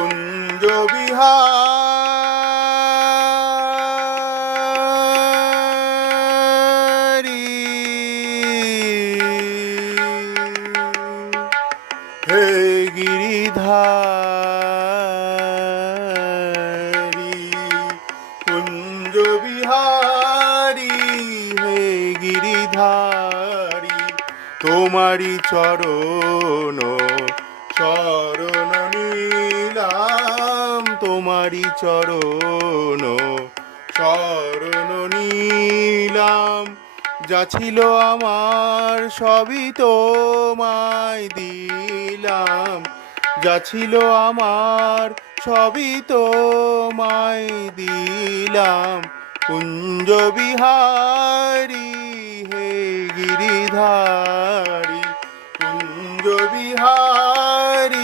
কুঞ্জ বিহারি হে গিরিধারি কুঞ্জ বিহারি হে গিরিধারি তোমারি চরণ তোমারি চরণ চরণ নীলাম। যা ছিল আমার সবই তোমায় দিলাম। যা ছিল আমার সবই তোমায় দিলাম। কুঞ্জ বিহারি, হে গিরিধারি, কুঞ্জ বিহারি